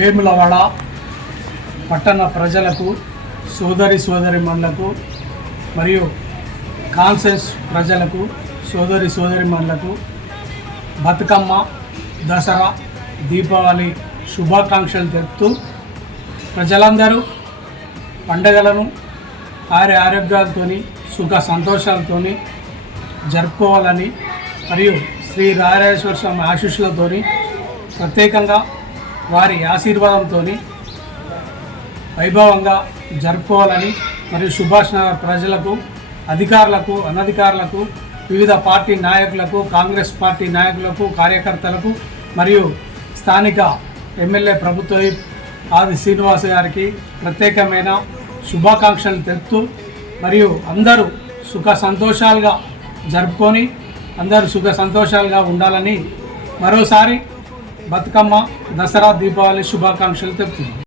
వేములవాడ పట్టణ ప్రజలకు సోదరి సోదరిమణులకు మరియు కాన్సెన్స్ ప్రజలకు సోదరి సోదరిమణులకు బతుకమ్మ దసరా దీపావళి శుభాకాంక్షలు తెలుపుతూ ప్రజలందరూ పండగలను ఆరి ఆరోగ్యాలతోని సుఖ సంతోషాలతోని జరుపుకోవాలని మరియు శ్రీ రాజేశ్వర స్వామి ఆశీస్సులతోని ప్రత్యేకంగా వారి ఆశీర్వాదంతో వైభవంగా జరుపుకోవాలని మరియు సుభాష్ నగర్ ప్రజలకు అధికారులకు అనధికారులకు వివిధ పార్టీ నాయకులకు కాంగ్రెస్ పార్టీ నాయకులకు కార్యకర్తలకు మరియు స్థానిక ఎమ్మెల్యే ప్రభుత్వ ఆది శ్రీనివాస్ గారికి ప్రత్యేకమైన శుభాకాంక్షలు తెలుపుతూ మరియు అందరూ సుఖ సంతోషాలుగా జరుపుకొని అందరూ సుఖ సంతోషాలుగా ఉండాలని మరోసారి బతుకమ్మ దసరా దీపావళి శుభాకాంక్షలు తెలుపుతుంది.